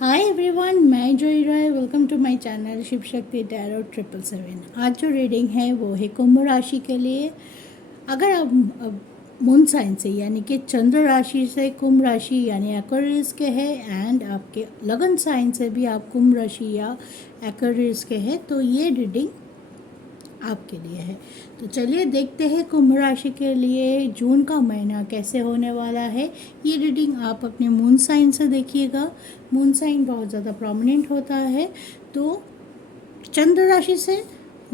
हाय everyone, मैं Joi Rai. Welcome to my channel Shiv Shakti tarot 777। आज जो रीडिंग है वो है कुंभ राशि के लिए। अगर आप मून साइन से यानी कि चंद्र राशि से कुंभ राशि यानी एक्वेरियस के हैं एंड आपके लगन साइन से भी आप कुंभ राशि या एक्वेरियस के हैं तो ये रीडिंग आपके लिए है। तो चलिए देखते हैं कुंभ राशि के लिए जून का महीना कैसे होने वाला है। ये रीडिंग आप अपने मून साइन से देखिएगा। मून साइन बहुत ज़्यादा प्रोमिनेंट होता है। तो चंद्र राशि से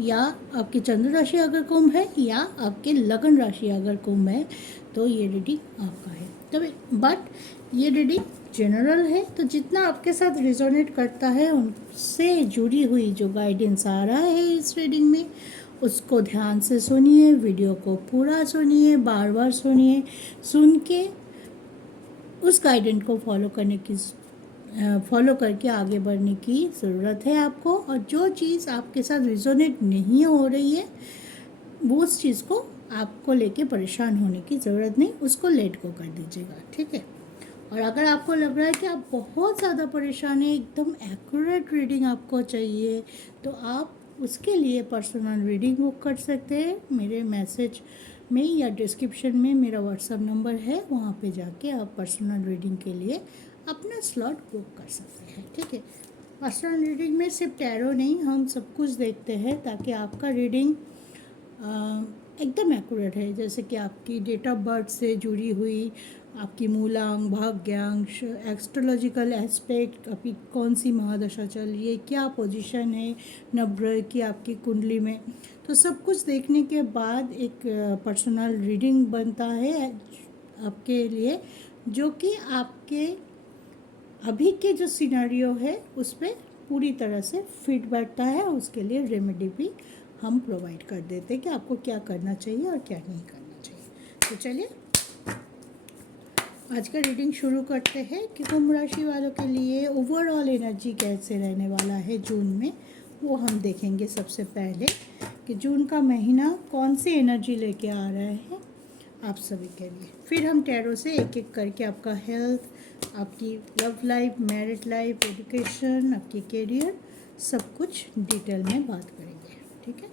या आपकी चंद्र राशि अगर कुंभ है या आपके लगन राशि अगर कुंभ है तो ये रीडिंग आपका है। तब बट ये रीडिंग जनरल है, तो जितना आपके साथ रिजोनेट करता है उनसे जुड़ी हुई जो गाइडेंस आ रहा है इस रीडिंग में उसको ध्यान से सुनिए, वीडियो को पूरा सुनिए, बार बार सुनिए। सुन के उस गाइडेंस को फॉलो करके आगे बढ़ने की ज़रूरत है आपको। और जो चीज़ आपके साथ रिजोनेट नहीं हो रही है वो उस चीज़ को आपको लेके परेशान होने की ज़रूरत नहीं, उसको लेट को कर दीजिएगा, ठीक है। और अगर आपको लग रहा है कि आप बहुत ज़्यादा परेशान हैं, एकदम एक्यूरेट रीडिंग आपको चाहिए, तो आप उसके लिए पर्सनल रीडिंग बुक कर सकते हैं। मेरे मैसेज में या डिस्क्रिप्शन में मेरा व्हाट्सएप नंबर है, वहाँ पे जाके आप पर्सनल रीडिंग के लिए अपना स्लॉट बुक कर सकते हैं, ठीक है। पर्सनल रीडिंग में सिर्फ टैरो नहीं, हम सब कुछ देखते हैं ताकि आपका रीडिंग एकदम एक्यूरेट है। जैसे कि आपकी डेट ऑफ बर्थ से जुड़ी हुई आपकी मूलांक, भाग्यांश, एस्ट्रोलॉजिकल एस्पेक्ट, आपकी कौन सी महादशा चल रही है, क्या पोजीशन है नवग्रह की आपकी कुंडली में, तो सब कुछ देखने के बाद एक पर्सनल रीडिंग बनता है आपके लिए, जो कि आपके अभी के जो सिनेरियो है उस पर पूरी तरह से फिट बैठता है। उसके लिए रेमेडी भी हम प्रोवाइड कर देते हैं कि आपको क्या करना चाहिए और क्या नहीं करना चाहिए। तो चलिए आज का रीडिंग शुरू करते हैं कि कुंभ राशि वालों के लिए ओवरऑल एनर्जी कैसे रहने वाला है जून में, वो हम देखेंगे। सबसे पहले कि जून का महीना कौन सी एनर्जी लेके आ रहा है आप सभी के लिए। फिर हम टैरो से एक एक करके आपका हेल्थ, आपकी love life, married life, education, आपकी करियर, सब कुछ डिटेल में बात करेंगे, ठीक है।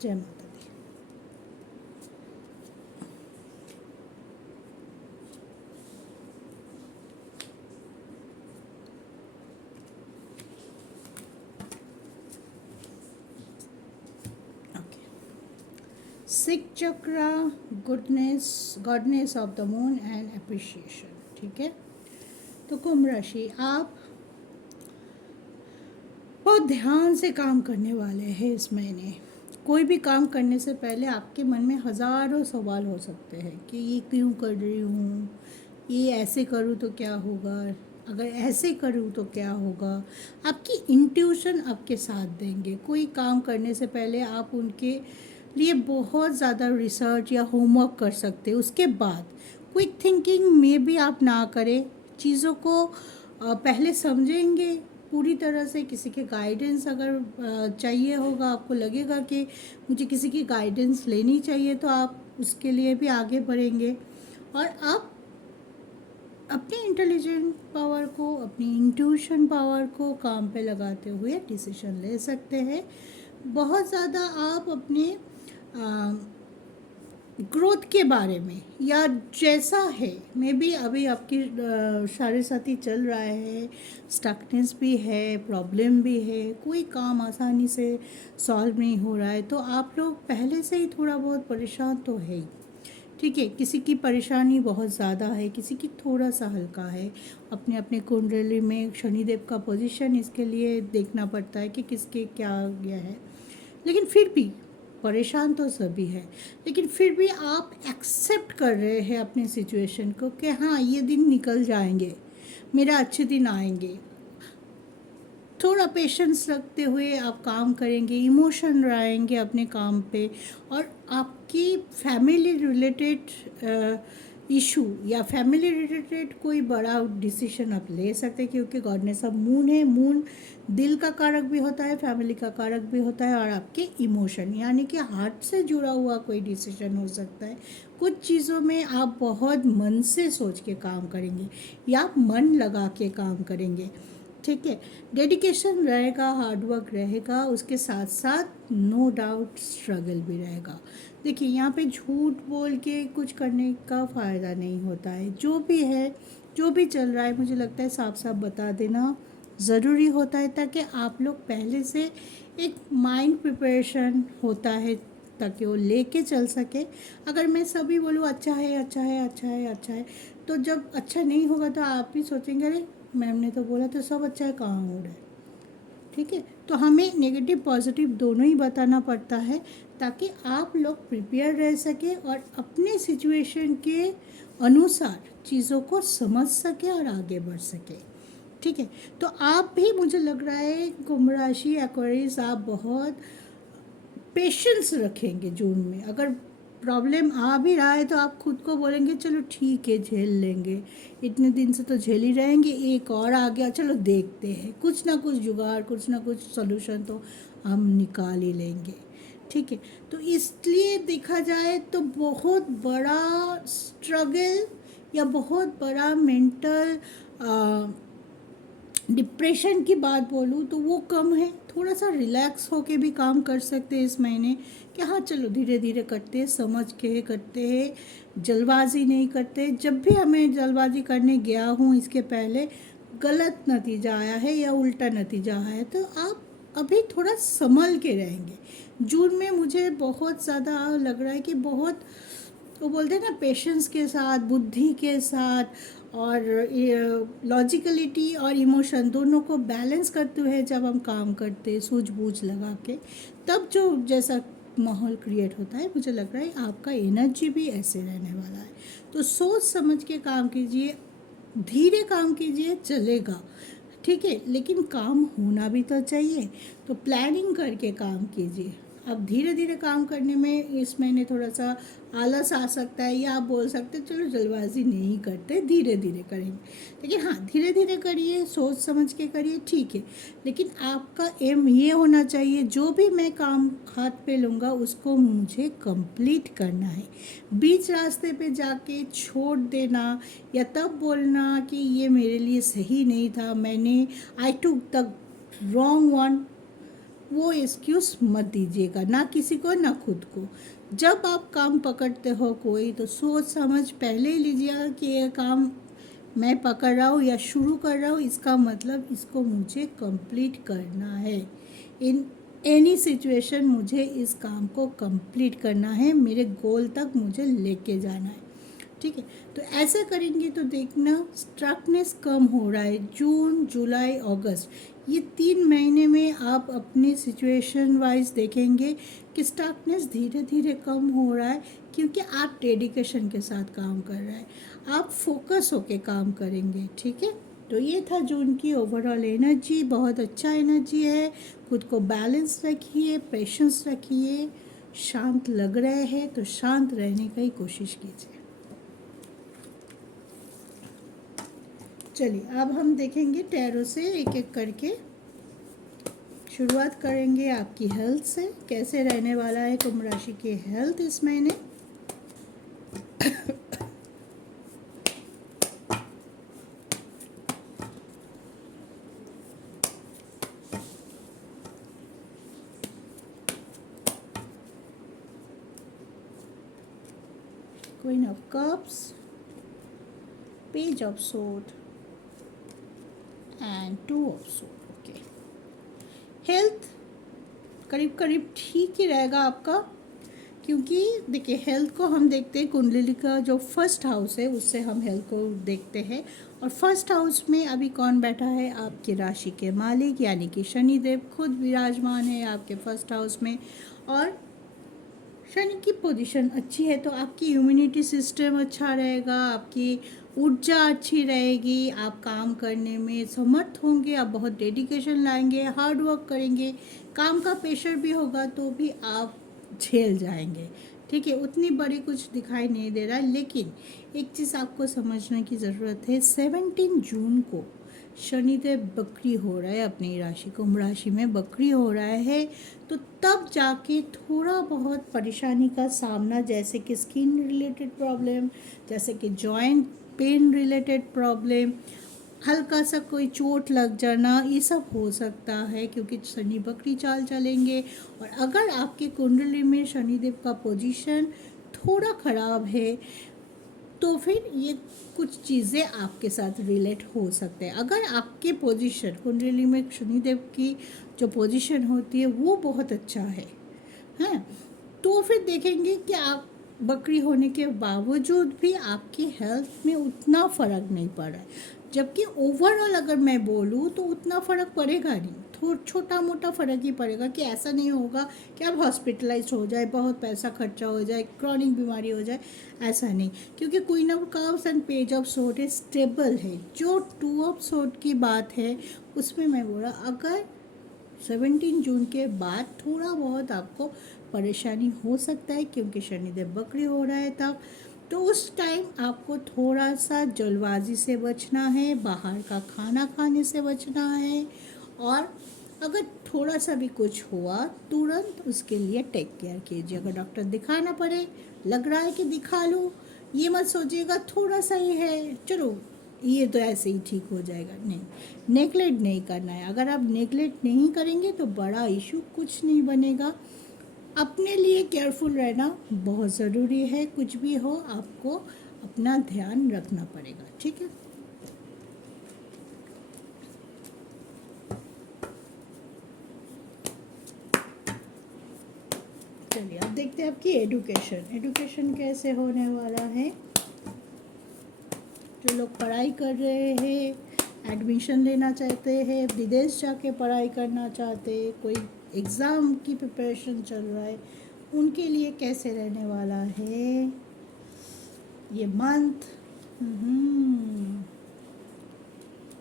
जय माता दी। Okay. Six chakra, goddess of the moon and appreciation, ठीक है। तो कुंभ राशि, आप बहुत ध्यान से काम करने वाले हैं इस महीने। कोई भी काम करने से पहले आपके मन में हज़ारों सवाल हो सकते हैं कि ये क्यों कर रही हूँ, ये ऐसे करूँ तो क्या होगा, अगर ऐसे करूँ तो क्या होगा। आपकी इंट्यूशन आपके साथ देंगे। कोई काम करने से पहले आप उनके लिए बहुत ज़्यादा रिसर्च या होमवर्क कर सकते हैं। उसके बाद क्विक थिंकिंग में भी आप ना करें, चीज़ों को पहले समझेंगे पूरी तरह से। किसी के गाइडेंस अगर चाहिए होगा, आपको लगेगा कि मुझे किसी की गाइडेंस लेनी चाहिए, तो आप उसके लिए भी आगे बढ़ेंगे। और आप अपनी इंटेलिजेंट पावर को, अपनी इंट्यूशन पावर को काम पे लगाते हुए डिसीजन ले सकते हैं। बहुत ज़्यादा आप अपने ग्रोथ के बारे में या जैसा है, मे बी अभी आपकी साढ़े साथी चल रहा है, स्टकनेस भी है, प्रॉब्लम भी है, कोई काम आसानी से सॉल्व नहीं हो रहा है, तो आप लोग पहले से ही थोड़ा बहुत परेशान तो है ही, ठीक है। किसी की परेशानी बहुत ज़्यादा है, किसी की थोड़ा सा हल्का है। अपने अपने कुंडली में शनिदेव का पोजीशन इसके लिए देखना पड़ता है कि किसके क्या गया है। लेकिन फिर भी परेशान तो सभी है, लेकिन फिर भी आप एक्सेप्ट कर रहे हैं अपनी सिचुएशन को कि हाँ ये दिन निकल जाएंगे, मेरा अच्छे दिन आएंगे। थोड़ा पेशेंस रखते हुए आप काम करेंगे, इमोशन रहेंगे अपने काम पे। और आपकी फैमिली रिलेटेड इशू या फैमिली रिलेटेड कोई बड़ा डिसीजन आप ले सकते हैं, क्योंकि गॉडनेस ऑफ मून है। मून दिल का कारक भी होता है, फैमिली का कारक भी होता है, और आपके इमोशन यानी कि हार्ट से जुड़ा हुआ कोई डिसीजन हो सकता है। कुछ चीज़ों में आप बहुत मन से सोच के काम करेंगे या आप मन लगा के काम करेंगे, ठीक है। डेडिकेशन रहेगा, हार्डवर्क रहेगा, उसके साथ साथ नो डाउट स्ट्रगल भी रहेगा। देखिए यहाँ पे झूठ बोल के कुछ करने का फ़ायदा नहीं होता है। जो भी है, जो भी चल रहा है, मुझे लगता है साफ साफ बता देना ज़रूरी होता है, ताकि आप लोग पहले से एक माइंड प्रिपरेशन होता है ताकि वो लेके चल सके। अगर मैं सभी बोलूँ अच्छा है अच्छा है अच्छा है अच्छा है, तो जब अच्छा नहीं होगा तो आप भी सोचेंगे अरे मैम ने तो बोला तो सब अच्छा है, कहाँ हो रहा है, ठीक है। तो हमें नेगेटिव पॉजिटिव दोनों ही बताना पड़ता है, ताकि आप लोग प्रिपेयर रह सके और अपने सिचुएशन के अनुसार चीज़ों को समझ सके और आगे बढ़ सके, ठीक है। तो आप भी, मुझे लग रहा है कुंभ राशि एक्वेरियस, आप बहुत पेशेंस रखेंगे जून में। अगर प्रॉब्लम आ भी रहा है तो आप खुद को बोलेंगे चलो ठीक है झेल लेंगे, इतने दिन से तो झेल ही रहेंगे, एक और आ गया चलो देखते हैं, कुछ ना कुछ जुगाड़, कुछ ना कुछ सोल्यूशन तो हम निकाल ही लेंगे, ठीक है। तो इसलिए देखा जाए तो बहुत बड़ा स्ट्रगल या बहुत बड़ा मेंटल डिप्रेशन की बात बोलूँ तो वो कम है। थोड़ा सा रिलैक्स होके भी काम कर सकते हैं इस महीने, कि हाँ चलो धीरे धीरे करते हैं, समझ के करते हैं, जल्दबाजी नहीं करते। जब भी हमें जल्दबाजी करने गया हूँ इसके पहले गलत नतीजा आया है या उल्टा नतीजा आया है, तो आप अभी थोड़ा संभल के रहेंगे। जून में मुझे बहुत ज़्यादा लग रहा है कि बहुत, वो बोलते हैं ना, पेशेंस के साथ, बुद्धि के साथ और लॉजिकलिटी और इमोशन दोनों को बैलेंस करते हुए जब हम काम करते हैं सूझबूझ लगा के, तब जो जैसा माहौल क्रिएट होता है, मुझे लग रहा है आपका एनर्जी भी ऐसे रहने वाला है। तो सोच समझ के काम कीजिए, धीरे काम कीजिए, चलेगा, ठीक है, लेकिन काम होना भी तो चाहिए। तो प्लानिंग करके काम कीजिए। अब धीरे धीरे काम करने में इस महीने थोड़ा सा आलस आ सकता है, या आप बोल सकते हैं चलो जल्दबाजी नहीं करते, धीरे धीरे करेंगे। लेकिन हाँ, धीरे धीरे करिए, सोच समझ के करिए, ठीक है। लेकिन आपका एम ये होना चाहिए, जो भी मैं काम हाथ पे लूँगा उसको मुझे कंप्लीट करना है। बीच रास्ते पे जाके छोड़ देना या तब बोलना कि ये मेरे लिए सही नहीं था, मैंने आई टुक द रॉन्ग वन, वो एक्सक्यूज़ मत दीजिएगा, ना किसी को ना खुद को। जब आप काम पकड़ते हो कोई, तो सोच समझ पहले ही लीजिएगा कि ये काम मैं पकड़ रहा हूँ या शुरू कर रहा हूँ, इसका मतलब इसको मुझे कंप्लीट करना है। इन एनी सिचुएशन मुझे इस काम को कंप्लीट करना है, मेरे गोल तक मुझे लेके जाना है, ठीक है। तो ऐसा करेंगे तो देखना स्ट्रकनेस कम हो रहा है। जून जुलाई अगस्त ये 3 महीने में आप अपनी सिचुएशन वाइज देखेंगे कि स्ट्रकनेस धीरे धीरे कम हो रहा है, क्योंकि आप डेडिकेशन के साथ काम कर रहे हैं, आप फोकस होके काम करेंगे, ठीक है। तो ये था जून की ओवरऑल एनर्जी, बहुत अच्छा एनर्जी है। खुद को बैलेंस रखिए, पेशेंस रखिए, शांत लग रहे हैं तो शांत रहने की कोशिश कीजिए। चलिए अब हम देखेंगे टैरो से एक एक करके। शुरुआत करेंगे आपकी हेल्थ से, कैसे रहने वाला है कुंभ राशि की हेल्थ इस महीने। Queen of cups, page of sword and 2 of sword. Okay, health करीब करीब ठीक ही रहेगा आपका, क्योंकि देखिए हेल्थ को हम देखते हैं कुंडली का जो फर्स्ट हाउस है उससे हम हेल्थ को देखते हैं, और फर्स्ट हाउस में अभी कौन बैठा है, आपकी राशि के मालिक यानी कि शनिदेव खुद विराजमान है आपके फर्स्ट हाउस में। और शनि की पोजीशन अच्छी है तो आपकी इम्यूनिटी सिस्टम अच्छा रहेगा, आपकी ऊर्जा अच्छी रहेगी, आप काम करने में समर्थ होंगे, आप बहुत डेडिकेशन लाएंगे, हार्ड वर्क करेंगे, काम का प्रेशर भी होगा तो भी आप झेल जाएंगे, ठीक है, उतनी बड़ी कुछ दिखाई नहीं दे रहा है, लेकिन एक चीज़ आपको समझने की ज़रूरत है। 17 जून को शनिदेव बकरी हो रहा है, अपनी राशि कुंभ राशि में बकरी हो रहा है, तो तब जाके थोड़ा बहुत परेशानी का सामना, जैसे कि स्किन रिलेटेड प्रॉब्लम, जैसे कि जॉइंट पेन रिलेटेड प्रॉब्लम, हल्का सा कोई चोट लग जाना, ये सब हो सकता है, क्योंकि शनि बकरी चाल चलेंगे। और अगर आपकी कुंडली में शनिदेव का पोजीशन थोड़ा ख़राब है तो फिर ये कुछ चीज़ें आपके साथ रिलेट हो सकते हैं। अगर आपके पोजीशन कुंडली में शनिदेव की जो पोजीशन होती है वो बहुत अच्छा है, हैं, तो फिर देखेंगे कि आप बकरी होने के बावजूद भी आपकी हेल्थ में उतना फ़र्क नहीं पड़ रहा है। जबकि ओवरऑल अगर मैं बोलूँ तो उतना फ़र्क पड़ेगा नहीं, थोड़ा छोटा मोटा फ़र्क ही पड़ेगा, कि ऐसा नहीं होगा कि आप हॉस्पिटलाइज हो जाए, बहुत पैसा खर्चा हो जाए, क्रॉनिक बीमारी हो जाए, ऐसा नहीं। क्योंकि queen of cups and page of sword stable है। जो 2 ऑफ सोर्ड की बात है उसमें मैं बोला, अगर 17 जून के बाद थोड़ा बहुत आपको परेशानी हो सकता है, क्योंकि शनिदेव बकरी हो रहा है तब, तो उस टाइम आपको थोड़ा सा जल्दबाजी से बचना है, बाहर का खाना खाने से बचना है, और अगर थोड़ा सा भी कुछ हुआ तुरंत उसके लिए टेक केयर कीजिए। अगर डॉक्टर दिखाना पड़े, लग रहा है कि दिखा लो, ये मत सोचिएगा थोड़ा सा ही है, चलो ये तो ऐसे ही ठीक हो जाएगा, नहीं, नेगलेक्ट नहीं करना है। अगर आप नेगलेक्ट नहीं करेंगे तो बड़ा इशू कुछ नहीं बनेगा। अपने लिए केयरफुल रहना बहुत ज़रूरी है, कुछ भी हो आपको अपना ध्यान रखना पड़ेगा, ठीक है। चलिए अब देखते हैं आपकी एजुकेशन कैसे होने वाला है। जो लोग पढ़ाई कर रहे हैं, एडमिशन लेना चाहते हैं, विदेश जाके पढ़ाई करना चाहते हैं, कोई एग्ज़ाम की प्रिपरेशन चल रहा है, उनके लिए कैसे रहने वाला है ये मंथ।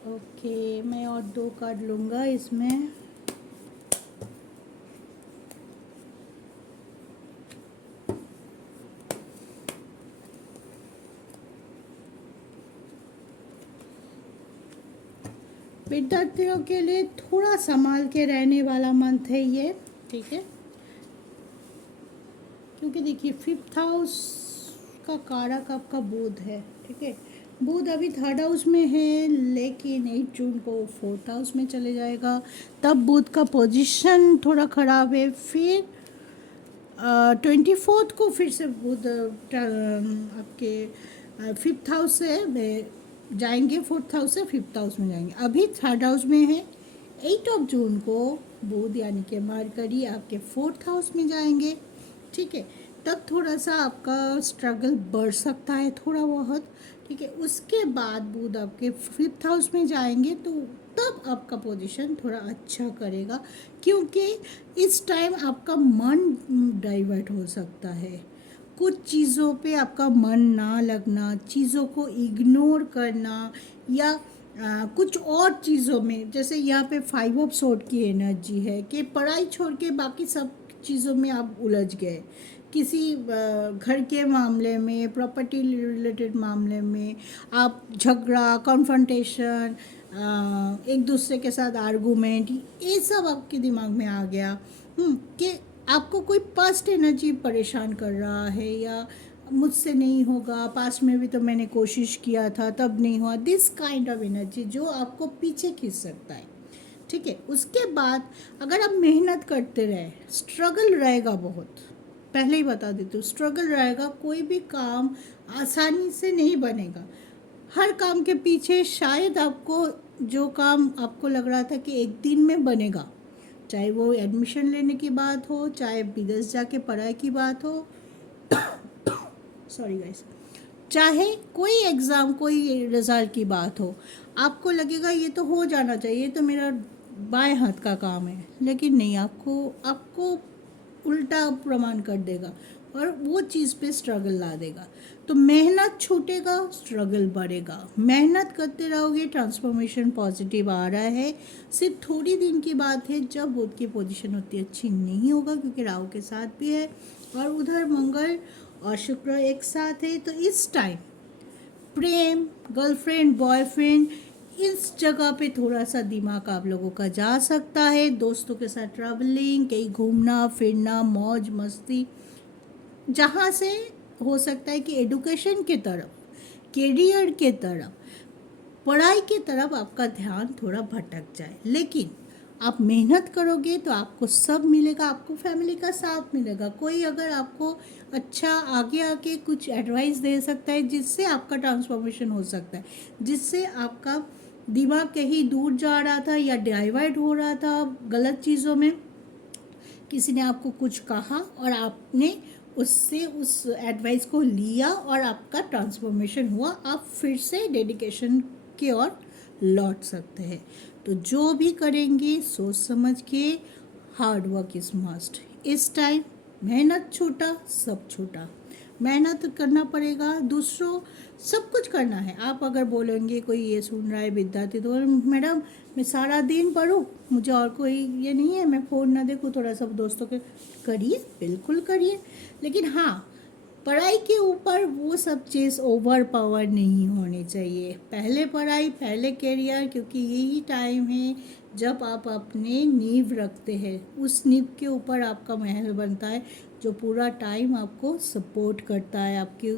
ओके, मैं और 2 कार्ड लूँगा इसमें। विद्यार्थियों के लिए थोड़ा संभाल के रहने वाला मंथ है ये, ठीक है, क्योंकि देखिए 5th हाउस का कारक आपका बुध है, ठीक है। बुध अभी 3rd हाउस में है, लेकिन 8 जून को 4th हाउस में चले जाएगा, तब बुध का पोजीशन थोड़ा ख़राब है। फिर 24 को फिर से बुध आपके 5th हाउस से जाएंगे, 4th हाउस से 5th हाउस में जाएंगे, अभी 3rd हाउस में है। 8 ऑफ जून को बुध यानी कि मरकरी आपके 4th हाउस में जाएंगे, ठीक है। तब थोड़ा सा आपका स्ट्रगल बढ़ सकता है थोड़ा बहुत, ठीक है। उसके बाद बुध आपके 5th हाउस में जाएंगे, तो तब आपका पोजीशन थोड़ा अच्छा करेगा, क्योंकि इस टाइम आपका मन डाइवर्ट हो सकता है, कुछ चीज़ों पे आपका मन ना लगना, चीज़ों को इग्नोर करना, या कुछ और चीज़ों में, जैसे यहाँ पे 5 ऑफ सोर्ड की एनर्जी है कि पढ़ाई छोड़ के बाकी सब चीज़ों में आप उलझ गए, किसी घर के मामले में, प्रॉपर्टी रिलेटेड मामले में आप झगड़ा, कॉन्फ्रंटेशन, एक दूसरे के साथ आर्गूमेंट, ये सब आपके दिमाग में आ गया, कि आपको कोई पास्ट एनर्जी परेशान कर रहा है, या मुझसे नहीं होगा, पास्ट में भी तो मैंने कोशिश किया था तब नहीं हुआ, दिस काइंड ऑफ एनर्जी जो आपको पीछे खींच सकता है, ठीक है। उसके बाद अगर आप मेहनत करते रहे, स्ट्रगल रहेगा बहुत, पहले ही बता देती हूँ, स्ट्रगल रहेगा, कोई भी काम आसानी से नहीं बनेगा। हर काम के पीछे शायद आपको जो काम आपको लग रहा था कि एक दिन में बनेगा, चाहे वो एडमिशन लेने की बात हो, चाहे विदेश जाके पढ़ाई की बात हो, सॉरी गाइस, चाहे कोई एग्ज़ाम, कोई रिज़ल्ट की बात हो, आपको लगेगा ये तो हो जाना चाहिए, ये तो मेरा बाएं हाथ का काम है, लेकिन नहीं, आपको उल्टा प्रमाण कर देगा, और वो चीज़ पे स्ट्रगल ला देगा। तो मेहनत छूटेगा, स्ट्रगल बढ़ेगा। मेहनत करते रहोगे, ट्रांसफॉर्मेशन पॉजिटिव आ रहा है। सिर्फ थोड़ी दिन की बात है जब बुध की पोजीशन उतनी अच्छी नहीं होगा, क्योंकि राहु के साथ भी है और उधर मंगल और शुक्र एक साथ है। तो इस टाइम प्रेम, गर्लफ्रेंड, बॉयफ्रेंड, इस जगह पे थोड़ा सा दिमाग आप लोगों का जा सकता है। दोस्तों के साथ ट्रैवलिंग, कहीं घूमना फिरना, मौज मस्ती, जहाँ से हो सकता है कि एडुकेशन की तरफ, करियर के तरफ, पढ़ाई की तरफ आपका ध्यान थोड़ा भटक जाए। लेकिन आप मेहनत करोगे तो आपको सब मिलेगा, आपको फैमिली का साथ मिलेगा। कोई अगर आपको अच्छा आगे आके कुछ एडवाइस दे सकता है जिससे आपका ट्रांसफॉर्मेशन हो सकता है, जिससे आपका दिमाग कहीं दूर जा रहा था या डाइवर्ट हो रहा था गलत चीज़ों में, किसी ने आपको कुछ कहा और आपने उससे उस एडवाइस को लिया और आपका ट्रांसफॉर्मेशन हुआ, आप फिर से डेडिकेशन की ओर लौट सकते हैं। तो जो भी करेंगे सोच समझ के, हार्ड वर्क इज मस्ट। इस टाइम मेहनत छूटा, सब छूटा, मेहनत करना पड़ेगा, दूसरों सब कुछ करना है। आप अगर बोलेंगे, कोई ये सुन रहा है विद्यार्थी, तो मैडम मैं सारा दिन पढूं, मुझे और कोई ये नहीं है, मैं फ़ोन ना देखूं, थोड़ा सा दोस्तों के, करिए, बिल्कुल करिए। लेकिन हाँ, पढ़ाई के ऊपर वो सब चीज़ ओवर पावर नहीं होनी चाहिए। पहले पढ़ाई, पहले करियर, क्योंकि यही टाइम है जब आप अपने नींव रखते हैं। उस नींव के ऊपर आपका महल बनता है, जो पूरा टाइम आपको सपोर्ट करता है, आपके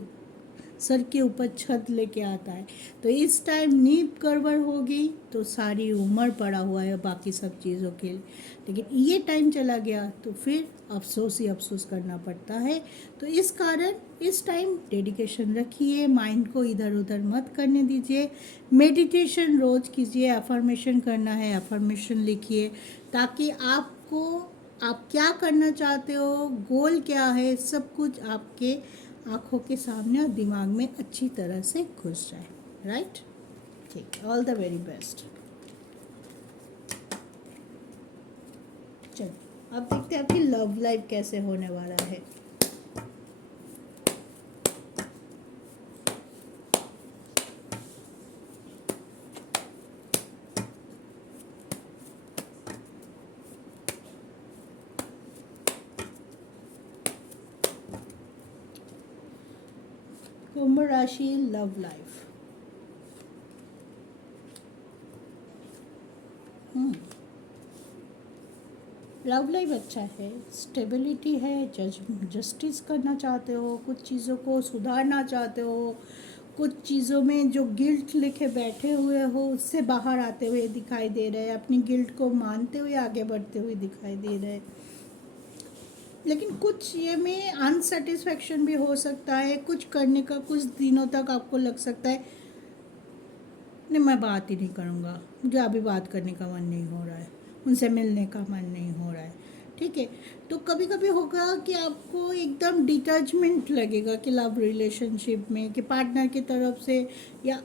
सर के ऊपर छत लेके आता है। तो इस टाइम नींव गड़बड़ होगी तो सारी उम्र पड़ा हुआ है बाकी सब चीज़ों के लिए। लेकिन ये टाइम चला गया तो फिर अफसोस ही अफसोस करना पड़ता है। तो इस कारण इस टाइम डेडिकेशन रखिए, माइंड को इधर उधर मत करने दीजिए। मेडिटेशन रोज़ कीजिए, अफर्मेशन करना है अफर्मेशन लिखिए, ताकि आपको, आप क्या करना चाहते हो, गोल क्या है, सब कुछ आपके आँखों के सामने और दिमाग में अच्छी तरह से घुस जाए। राइट? ठीक, ऑल द वेरी बेस्ट। चलो अब देखते हैं आपकी लव लाइफ कैसे होने वाला है। कुंभ राशि, लव लाइफ। लव लाइफ अच्छा है, स्टेबिलिटी है, जस्टिस करना चाहते हो, कुछ चीज़ों को सुधारना चाहते हो, कुछ चीज़ों में जो गिल्ट लेके बैठे हुए हो उससे बाहर आते हुए दिखाई दे रहे हैं, अपनी गिल्ट को मानते हुए आगे बढ़ते हुए दिखाई दे रहे हैं। लेकिन कुछ ये में अनसेटिस्फैक्शन भी हो सकता है, कुछ करने का कुछ दिनों तक आपको लग सकता है नहीं मैं बात ही नहीं करूँगा, मुझे अभी बात करने का मन नहीं हो रहा है, उनसे मिलने का मन नहीं हो रहा है। ठीक है, तो कभी कभी होगा कि आपको एकदम डिटैचमेंट लगेगा कि लव रिलेशनशिप में, कि पार्टनर की तरफ से या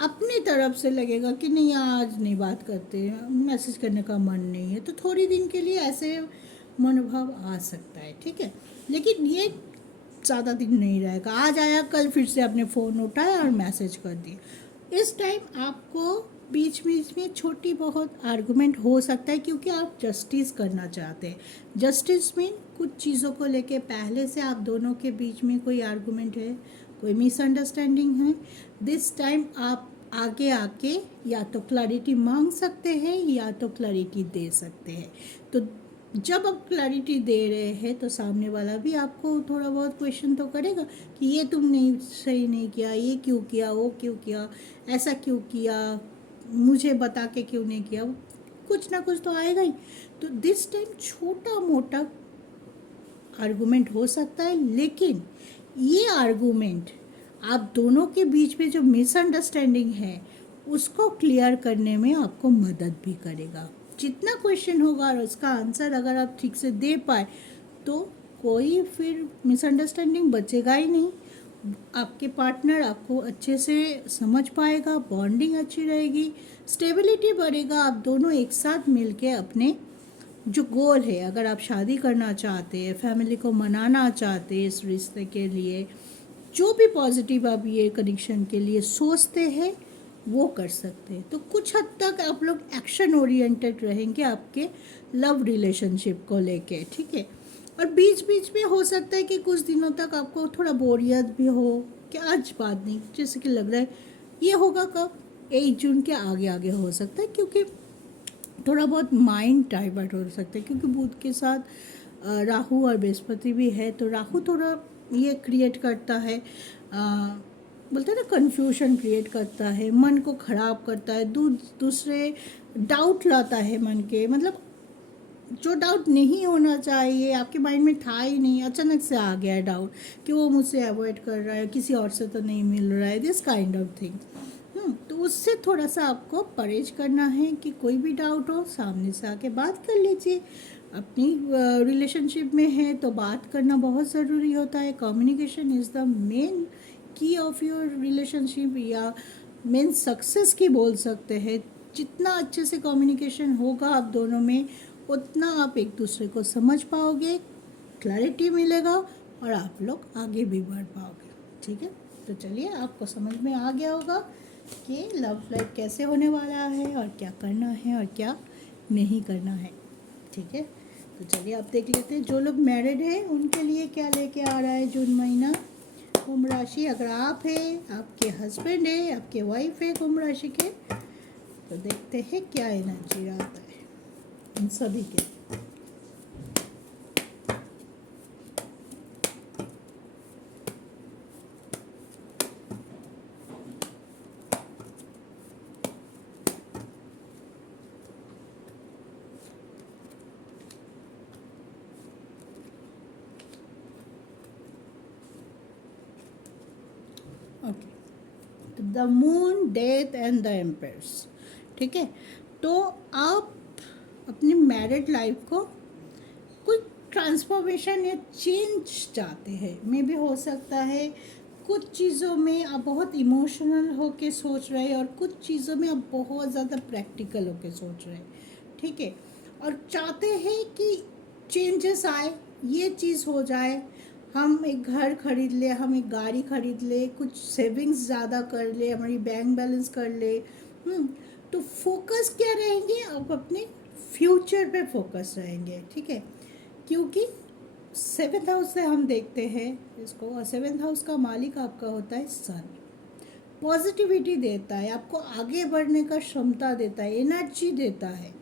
अपनी तरफ से लगेगा कि नहीं आज नहीं बात करते, मैसेज करने का मन नहीं है। तो थोड़ी दिन के लिए ऐसे मनोभाव आ सकता है, ठीक है, लेकिन ये ज़्यादा दिन नहीं रहेगा। आज आया कल फिर से आपने फ़ोन उठाया और मैसेज कर दिया। इस टाइम आपको बीच बीच में छोटी बहुत आर्गुमेंट हो सकता है, क्योंकि आप जस्टिस करना चाहते हैं। जस्टिस में कुछ चीज़ों को लेके पहले से आप दोनों के बीच में कोई आर्गुमेंट है, कोई मिसअंडरस्टैंडिंग है। दिस टाइम आप आगे आके या तो क्लैरिटी मांग सकते हैं या तो क्लैरिटी दे सकते हैं। तो जब आप क्लैरिटी दे रहे हैं तो सामने वाला भी आपको थोड़ा बहुत क्वेश्चन तो करेगा कि ये तुमने सही नहीं किया, ये क्यों किया, वो क्यों किया, ऐसा क्यों किया, मुझे बता के क्यों नहीं किया, कुछ ना कुछ तो आएगा ही। तो दिस टाइम छोटा मोटा आर्गुमेंट हो सकता है, लेकिन ये आर्गुमेंट आप दोनों के बीच में जो मिसअंडरस्टैंडिंग है उसको क्लियर करने में आपको मदद भी करेगा। जितना क्वेश्चन होगा और उसका आंसर अगर आप ठीक से दे पाए तो कोई फिर मिसअंडरस्टैंडिंग बचेगा ही नहीं। आपके पार्टनर आपको अच्छे से समझ पाएगा, बॉन्डिंग अच्छी रहेगी, स्टेबिलिटी बढ़ेगा, आप दोनों एक साथ मिलके अपने जो गोल है, अगर आप शादी करना चाहते हैं, फैमिली को मनाना चाहते हैं इस रिश्ते के लिए, जो भी पॉजिटिव आप ये कनेक्शन के लिए सोचते हैं वो कर सकते हैं। तो कुछ हद तक आप लोग एक्शन ओरिएंटेड रहेंगे आपके लव रिलेशनशिप को लेके, ठीक है। और बीच बीच में हो सकता है कि कुछ दिनों तक आपको थोड़ा बोरियत भी हो कि आज बात नहीं, जैसे कि लग रहा है ये होगा कब, 1 जून के आगे आगे हो सकता है, क्योंकि थोड़ा बहुत माइंड डाइवर्ट हो सकता है, क्योंकि बुध के साथ राहु और बृहस्पति भी है। तो राहु थोड़ा ये क्रिएट करता है, बोलते हैं ना, कन्फ्यूजन क्रिएट करता है, मन को ख़राब करता है, दूसरे डाउट लाता है मन के, मतलब जो डाउट नहीं होना चाहिए, आपके माइंड में था ही नहीं, अचानक से आ गया है डाउट कि वो मुझसे अवॉइड कर रहा है, किसी और से तो नहीं मिल रहा है, दिस काइंड ऑफ थिंग। तो उससे थोड़ा सा आपको परहेज करना है कि कोई भी डाउट हो सामने से आके बात कर लीजिए। अपनी रिलेशनशिप में है तो बात करना बहुत ज़रूरी होता है। कम्युनिकेशन इज़ द मेन की ऑफ योर रिलेशनशिप, या मेन सक्सेस की बोल सकते हैं। जितना अच्छे से कम्युनिकेशन होगा आप दोनों में, उतना आप एक दूसरे को समझ पाओगे, क्लैरिटी मिलेगा और आप लोग आगे भी बढ़ पाओगे, ठीक है। तो चलिए, आपको समझ में आ गया होगा कि लव लाइफ कैसे होने वाला है और क्या करना है और क्या नहीं करना है, ठीक है। तो चलिए आप देख लेते हैं जो लोग मैरिड हैं उनके लिए क्या लेके आ रहा है जून महीना। कुंभ राशि, अगर आप हैं, आपके हस्बैंड है, आपके वाइफ है कुंभ राशि के, तो देखते हैं क्या एनर्जी आता है इन सभी के। ओके, तो the moon, death and the empires, ठीक है। तो आप अपनी मैरिड लाइफ को कोई ट्रांसफॉर्मेशन या चेंज चाहते हैं, मे भी हो सकता है कुछ चीज़ों में आप बहुत इमोशनल होके सोच रहे हैं और कुछ चीज़ों में आप बहुत ज़्यादा प्रैक्टिकल होके सोच रहे हैं, ठीक है। और चाहते हैं कि चेंजेस आए, ये चीज़ हो जाए, हम एक घर खरीद ले, हम एक गाड़ी खरीद ले, कुछ सेविंग्स ज़्यादा कर ले, हमारी बैंक बैलेंस कर ले। तो फोकस क्या रहेंगे, आप अपने फ्यूचर पे फोकस रहेंगे, ठीक है। क्योंकि 7th हाउस से हम देखते हैं इसको, और 7th हाउस का मालिक आपका होता है सन। पॉजिटिविटी देता है, आपको आगे बढ़ने का क्षमता देता है, एनर्जी देता है।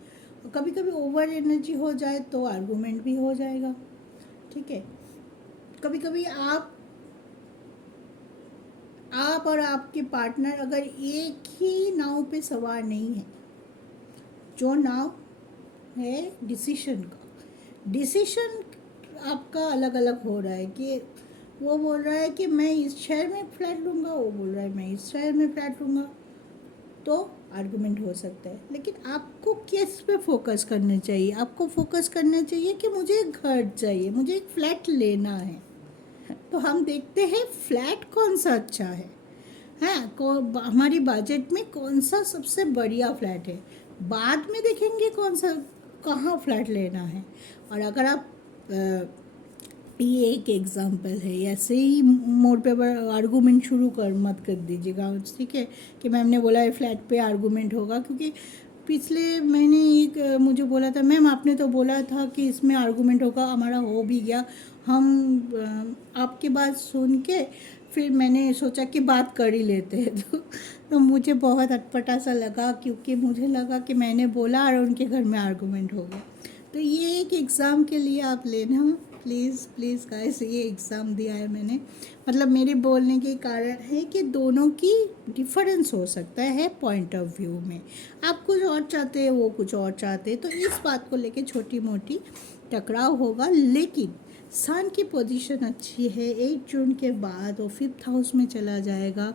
और कभी कभी ओवर एनर्जी हो जाए तो आर्गूमेंट भी हो जाएगा, ठीक है। कभी कभी आप और आपके पार्टनर अगर एक ही नाव पे सवार नहीं है, जो नाव है डिसीशन का, डिसीशन आपका अलग अलग हो रहा है कि वो बोल रहा है कि मैं इस शहर में फ्लैट लूँगा, वो बोल रहा है मैं इस शहर में फ्लैट लूँगा, तो आर्गुमेंट हो सकता है। लेकिन आपको किस पे फोकस करना चाहिए, आपको फोकस करना चाहिए कि मुझे एक घर चाहिए, मुझे एक फ्लैट लेना है। तो हम देखते हैं फ्लैट कौन सा अच्छा है, हाँ, हमारी बजट में कौन सा सबसे बढ़िया फ्लैट है, बाद में देखेंगे कौन सा कहाँ फ्लैट लेना है। और अगर आप ये एक एग्जांपल है, ऐसे ही मोड पे आर्गूमेंट शुरू मत कर दीजिएगा, ठीक है। कि मैम ने बोला है फ्लैट पे आर्गूमेंट होगा, क्योंकि पिछले महीने एक मुझे बोला था, मैम आपने तो बोला था कि इसमें आर्गूमेंट होगा, हमारा हो भी गया। हम आपकी बात सुन के फिर मैंने सोचा कि बात कर ही लेते हैं। तो मुझे बहुत अटपटा सा लगा, क्योंकि मुझे लगा कि मैंने बोला और उनके घर में आर्गूमेंट हो गया। तो ये एक एग्ज़ाम के लिए आप लेना, प्लीज़ प्लीज़ गाइस, ये एग्ज़ाम दिया है मैंने, मतलब मेरे बोलने के कारण है कि दोनों की डिफरेंस हो सकता है पॉइंट ऑफ व्यू में। आप कुछ और चाहते हैं, वो कुछ और चाहते हैं, तो इस बात को लेके छोटी मोटी टकराव होगा। लेकिन सन की पोजीशन अच्छी है, 8 जून के बाद वो 5th हाउस में चला जाएगा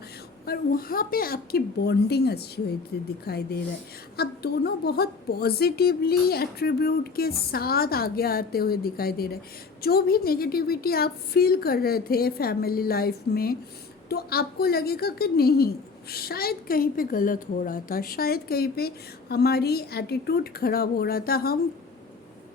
और वहाँ पे आपकी बॉन्डिंग अच्छी हुई दिखाई दे रहा है। आप दोनों बहुत पॉजिटिवली एट्रीब्यूट के साथ आगे आते हुए दिखाई दे रहे हैं। जो भी नेगेटिविटी आप फील कर रहे थे फैमिली लाइफ में, तो आपको लगेगा कि नहीं, शायद कहीं पे गलत हो रहा था, शायद कहीं पे हमारी एटीट्यूड ख़राब हो रहा था, हम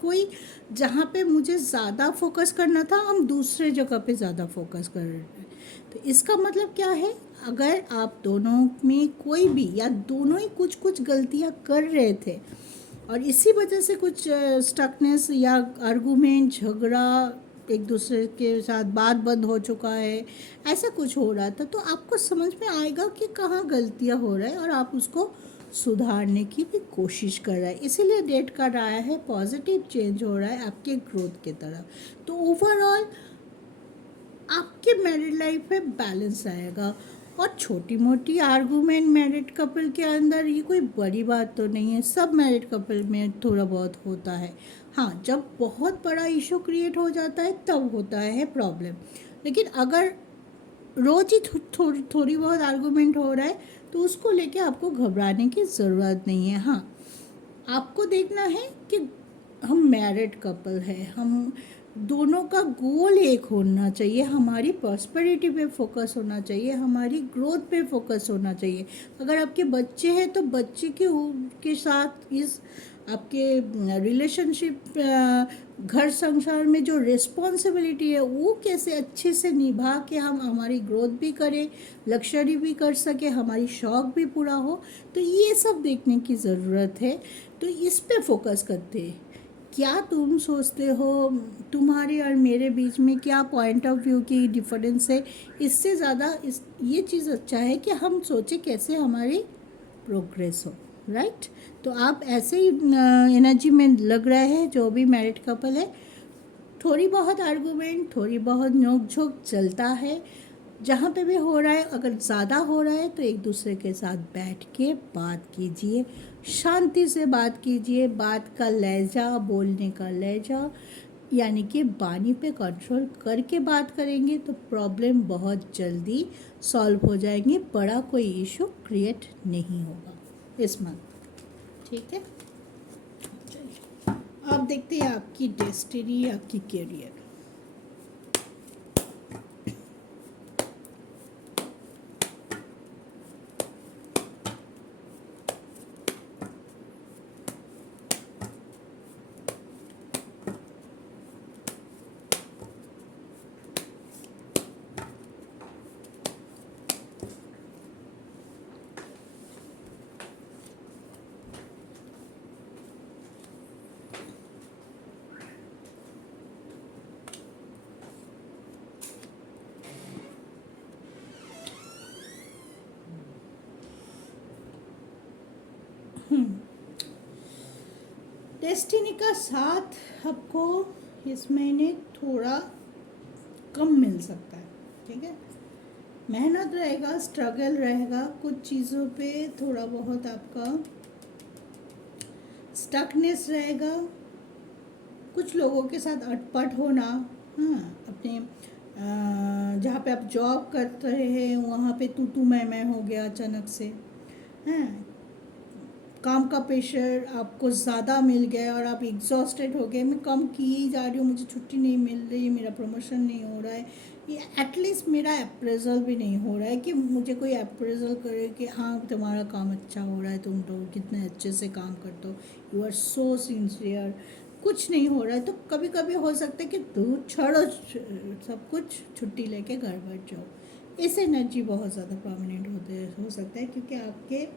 कोई जहाँ पे मुझे ज़्यादा फोकस करना था हम दूसरे जगह पे ज़्यादा फोकस कर रहे हैं। तो इसका मतलब क्या है, अगर आप दोनों में कोई भी या दोनों ही कुछ कुछ गलतियाँ कर रहे थे और इसी वजह से कुछ स्टकनेस या आर्गूमेंट, झगड़ा, एक दूसरे के साथ बात बंद हो चुका है, ऐसा कुछ हो रहा था, तो आपको समझ में आएगा कि कहाँ गलतियाँ हो रहा है और आप उसको सुधारने की भी कोशिश कर रहा है। इसीलिए डेट कार्ड आया है, पॉजिटिव चेंज हो रहा है आपके ग्रोथ की तरफ। तो ओवरऑल आपके मैरिड लाइफ में बैलेंस आएगा। और छोटी मोटी आर्गूमेंट मैरिड कपल के अंदर ये कोई बड़ी बात तो नहीं है, सब मैरिड कपल में थोड़ा बहुत होता है। हाँ, जब बहुत बड़ा इशू क्रिएट हो जाता है तब होता है प्रॉब्लम। लेकिन अगर रोज़ ही थोड़ी बहुत आर्गूमेंट हो रहा है तो उसको लेके आपको घबराने की ज़रूरत नहीं है। हाँ, आपको देखना है कि हम मैरिड कपल है, हम दोनों का गोल एक होना चाहिए, हमारी प्रॉस्पेरिटी पे फोकस होना चाहिए, हमारी ग्रोथ पे फोकस होना चाहिए। अगर आपके बच्चे हैं तो बच्चे के साथ इस आपके रिलेशनशिप, घर संसार में जो रिस्पॉन्सिबिलिटी है वो कैसे अच्छे से निभा के हम हमारी ग्रोथ भी करें, लक्ष्य भी कर सके, हमारी शौक भी पूरा हो, तो ये सब देखने की ज़रूरत है। तो इस पे फोकस करते हैं। क्या तुम सोचते हो तुम्हारे और मेरे बीच में क्या पॉइंट ऑफ व्यू की डिफरेंस है, इससे ज़्यादा ये चीज़ अच्छा है कि हम सोचें कैसे हमारी प्रोग्रेस हो, राइट। तो आप ऐसे ही एनर्जी में लग रहे हैं जो भी मैरिड कपल है। थोड़ी बहुत आर्गूमेंट, थोड़ी बहुत नोक झोंक चलता है, जहाँ पे भी हो रहा है। अगर ज़्यादा हो रहा है तो एक दूसरे के साथ बैठ के बात कीजिए, शांति से बात कीजिए। बात का लहजा, बोलने का लहजा, यानी कि वाणी पे कंट्रोल करके बात करेंगे तो प्रॉब्लम बहुत जल्दी सॉल्व हो जाएंगे, बड़ा कोई इशू क्रिएट नहीं होगा इस मंथ। ठीक है, चलिए अब देखते हैं आपकी डेस्टिनी, आपकी कैरियर। डेस्टिनी का साथ आपको इस महीने थोड़ा कम मिल सकता है, ठीक है। मेहनत रहेगा, स्ट्रगल रहेगा, कुछ चीज़ों पे थोड़ा बहुत आपका स्टकनेस रहेगा, कुछ लोगों के साथ अटपट होना। हाँ, अपने जहाँ पे आप जॉब करते हैं वहाँ पे तू मैं हो गया अचानक से। हाँ, काम का प्रेशर आपको ज़्यादा मिल गया और आप एग्जॉस्टेड हो गए, मैं कम की ही जा रही हूँ, मुझे छुट्टी नहीं मिल रही, मेरा प्रमोशन नहीं हो रहा है, ये एटलीस्ट मेरा अप्रेजल भी नहीं हो रहा है कि मुझे कोई अप्रेजल करे कि हाँ तुम्हारा काम अच्छा हो रहा है, तुम तो कितने अच्छे से काम करते हो, यू आर सो सिंसियर। कुछ नहीं हो रहा है तो कभी कभी हो सकता है कि दूर छोड़ो सब कुछ, छुट्टी लेके घर बैठ जाओ। इस एनर्जी बहुत ज़्यादा परमानेंट हो सकता है क्योंकि आपके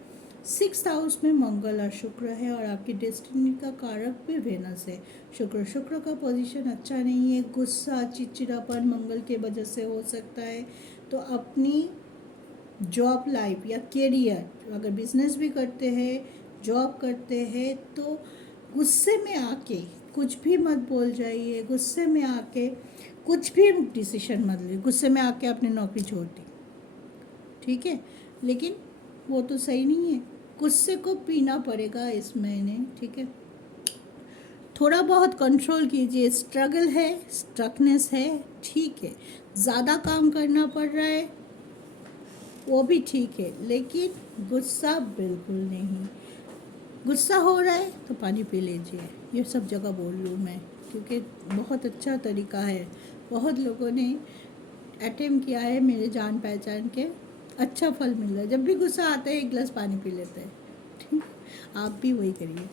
6th हाउस में मंगल और शुक्र है और आपकी डेस्टिनी का कारक भी वेनस है। शुक्र का पोजीशन अच्छा नहीं है, गुस्सा, चिड़चिड़ापन मंगल के वजह से हो सकता है। तो अपनी जॉब लाइफ या कैरियर, अगर बिजनेस भी करते हैं, जॉब करते हैं, तो गुस्से में आके कुछ भी मत बोल जाइए, गुस्से में आके कुछ भी डिसीजन मत लीजिए, गुस्से में आके अपनी नौकरी छोड़ दी, ठीक है। लेकिन वो तो सही नहीं है, गुस्से को पीना पड़ेगा इस महीने, ठीक है। थोड़ा बहुत कंट्रोल कीजिए, स्ट्रगल है, स्ट्रकनेस है, ठीक है। ज़्यादा काम करना पड़ रहा है वो भी ठीक है, लेकिन गुस्सा बिल्कुल नहीं। गुस्सा हो रहा है तो पानी पी लीजिए, ये सब जगह बोल लूँ मैं क्योंकि बहुत अच्छा तरीका है। बहुत लोगों ने अटेम्प्ट किया है मेरे जान पहचान के, अच्छा फल मिल रहा है। जब भी गुस्सा आता है एक गिलास पानी पी लेते हैं, ठीक, आप भी वही करिए।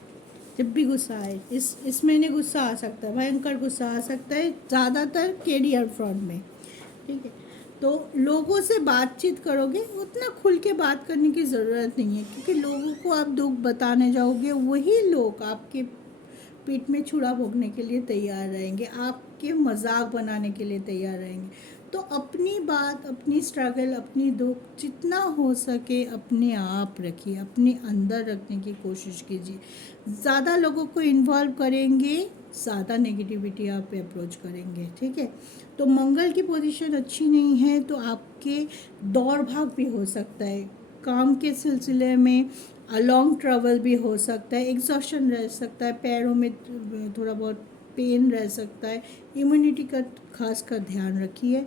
जब भी गुस्सा आए, इस महीने गुस्सा आ सकता है, भयंकर गुस्सा आ सकता है, ज़्यादातर कैरियर फ्रंट में, ठीक है। तो लोगों से बातचीत करोगे, उतना खुल के बात करने की ज़रूरत नहीं है, क्योंकि लोगों को आप दुख बताने जाओगे, वही लोग आपके पीठ में छुरा भोंकने के लिए तैयार रहेंगे, आपके मजाक बनाने के लिए तैयार रहेंगे। तो अपनी बात, अपनी स्ट्रगल, अपनी दुख जितना हो सके अपने आप रखिए, अपने अंदर रखने की कोशिश कीजिए। ज़्यादा लोगों को इन्वॉल्व करेंगे, ज़्यादा नेगेटिविटी आप पे अप्रोच करेंगे, ठीक है। तो मंगल की पोजीशन अच्छी नहीं है, तो आपके दौड़ भाग भी हो सकता है, काम के सिलसिले में लॉन्ग ट्रैवल भी हो सकता है, एग्जॉशन रह सकता है, पैरों में थोड़ा बहुत पेन रह सकता है। इम्यूनिटी का खास कर ध्यान रखिए।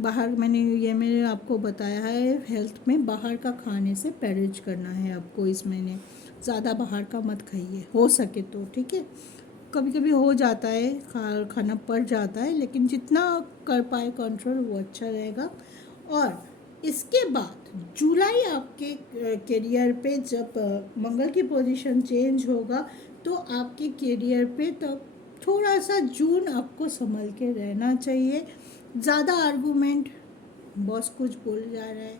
बाहर मैंने आपको बताया है, हेल्थ में बाहर का खाने से परहेज करना है आपको इस महीने। ज़्यादा बाहर का मत खाइए, हो सके तो, ठीक है। कभी कभी हो जाता है, खाना पड़ जाता है, लेकिन जितना कर पाए कंट्रोल वो अच्छा रहेगा। और इसके बाद जुलाई आपके करियर पे जब मंगल की पोजीशन चेंज होगा, तो आपके करियर पे तब थोड़ा सा जून आपको संभल के रहना चाहिए। ज़्यादा आर्गूमेंट, बॉस कुछ बोल जा रहा है,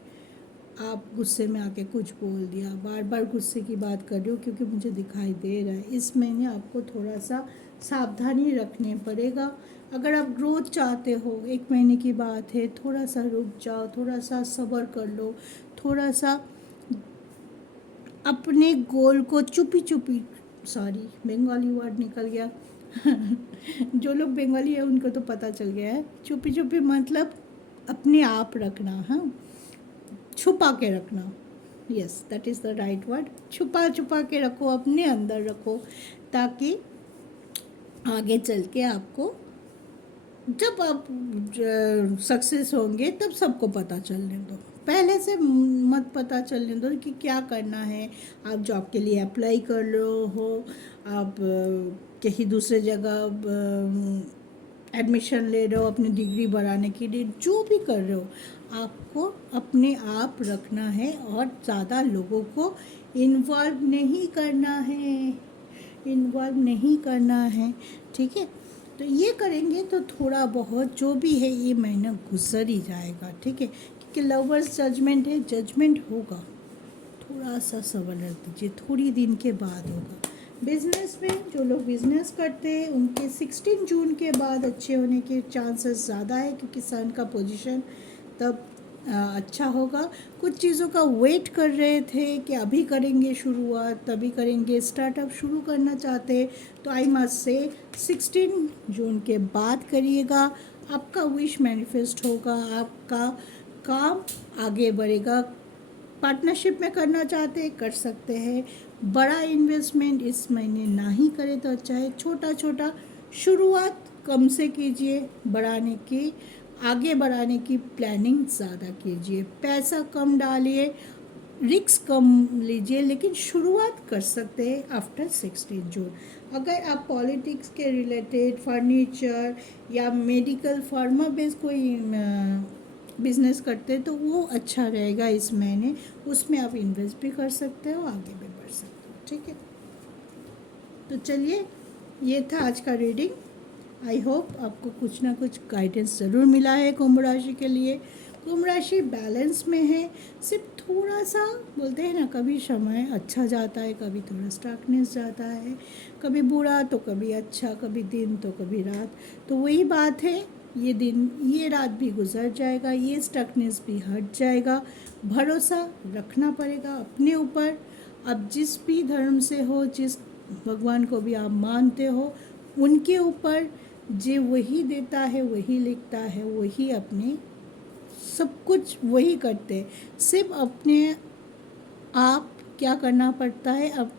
आप गुस्से में आके कुछ बोल दिया, बार बार गुस्से की बात कर रहे हो, क्योंकि मुझे दिखाई दे रहा है इस महीने आपको थोड़ा सा सावधानी रखने पड़ेगा। अगर आप ग्रोथ चाहते हो, एक महीने की बात है, थोड़ा सा रुक जाओ, थोड़ा सा सब्र कर लो, थोड़ा सा अपने गोल को चुपी चुपी, सॉरी बंगाली वर्ड निकल गया जो लोग बंगाली है उनको तो पता चल गया है, चुपी चुपी मतलब अपने आप रखना, हाँ, छुपा के रखना, yes that is the right word. छुपा छुपा के रखो, अपने अंदर रखो, ताकि आगे चल के आपको जब आप सक्सेस होंगे तब सबको पता चलने दो, पहले से मत पता चलने दो कि क्या करना है। आप जॉब के लिए अप्लाई कर रहे हो, आप कहीं दूसरे जगह एडमिशन ले रहे हो अपनी डिग्री बढ़ाने के लिए, जो भी कर रहे हो आपको अपने आप रखना है, और ज़्यादा लोगों को इन्वॉल्व नहीं करना है, इन्वॉल्व नहीं करना है, ठीक है। तो ये करेंगे तो थोड़ा बहुत जो भी है ये महीना गुजर ही जाएगा, ठीक है। क्योंकि लवर्स जजमेंट है, जजमेंट होगा, थोड़ा सा सब्र रख दीजिए, थोड़ी दिन के बाद होगा। बिजनेस में जो लोग बिजनेस करते हैं उनके 16 जून के बाद अच्छे होने के चांसेस ज़्यादा है, क्योंकि सन का पोजीशन तब अच्छा होगा। कुछ चीज़ों का वेट कर रहे थे कि अभी करेंगे शुरुआत, तभी करेंगे, स्टार्टअप शुरू करना चाहते, तो आई मस्ट से 16 जून के बाद करिएगा, आपका विश मैनिफेस्ट होगा, आपका काम आगे बढ़ेगा। पार्टनरशिप में करना चाहते हैं कर सकते हैं, बड़ा इन्वेस्टमेंट इस महीने ना ही करें तो अच्छा है, छोटा छोटा शुरुआत कम से कीजिए, बढ़ाने की, आगे बढ़ाने की प्लानिंग ज़्यादा कीजिए, पैसा कम डालिए, रिस्क कम लीजिए, लेकिन शुरुआत कर सकते हैं आफ्टर 16 जून। अगर आप पॉलिटिक्स के रिलेटेड, फर्नीचर या मेडिकल फार्मा बेस्ड कोई बिजनेस करते हैं तो वो अच्छा रहेगा इस महीने, उसमें आप इन्वेस्ट भी कर सकते हो, आगे भी बढ़ सकते हो, ठीक है। तो चलिए, ये था आज का रीडिंग। आई होप आपको कुछ ना कुछ गाइडेंस ज़रूर मिला है कुंभ राशि के लिए। कुंभ राशि बैलेंस में है, सिर्फ थोड़ा सा बोलते हैं ना, कभी समय अच्छा जाता है, कभी थोड़ा स्टार्कनेस जाता है, कभी बुरा तो कभी अच्छा, कभी दिन तो कभी रात। तो वही बात है, ये दिन ये रात भी गुजर जाएगा, ये स्टकनेस भी हट जाएगा। भरोसा रखना पड़ेगा अपने ऊपर। अब जिस भी धर्म से हो, जिस भगवान को भी आप मानते हो, उनके ऊपर जो वही देता है, वही लिखता है, वही अपने सब कुछ वही करते हैं। सिर्फ अपने आप क्या करना पड़ता है। अब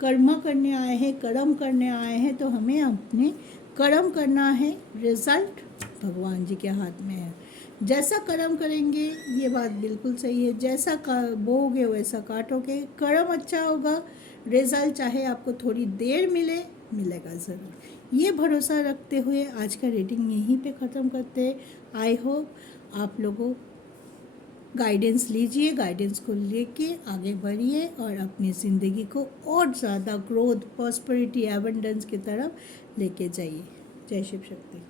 कर्म करने आए हैं, कर्म करने आए हैं, तो हमें अपने कर्म करना है, रिजल्ट भगवान जी के हाथ में है। जैसा कर्म करेंगे, ये बात बिल्कुल सही है, जैसा बोओगे वैसा काटोगे। कर्म अच्छा होगा, रिजल्ट चाहे आपको थोड़ी देर मिलेगा ज़रूर। ये भरोसा रखते हुए आज का रीडिंग यहीं पे ख़त्म करते हैं। आई होप आप लोगों गाइडेंस लीजिए, गाइडेंस को लेके आगे बढ़िए और अपनी ज़िंदगी को और ज़्यादा ग्रोथ, प्रॉस्पेरिटी, एबंडेंस की तरफ लेके जाइए। जय शिव शक्ति।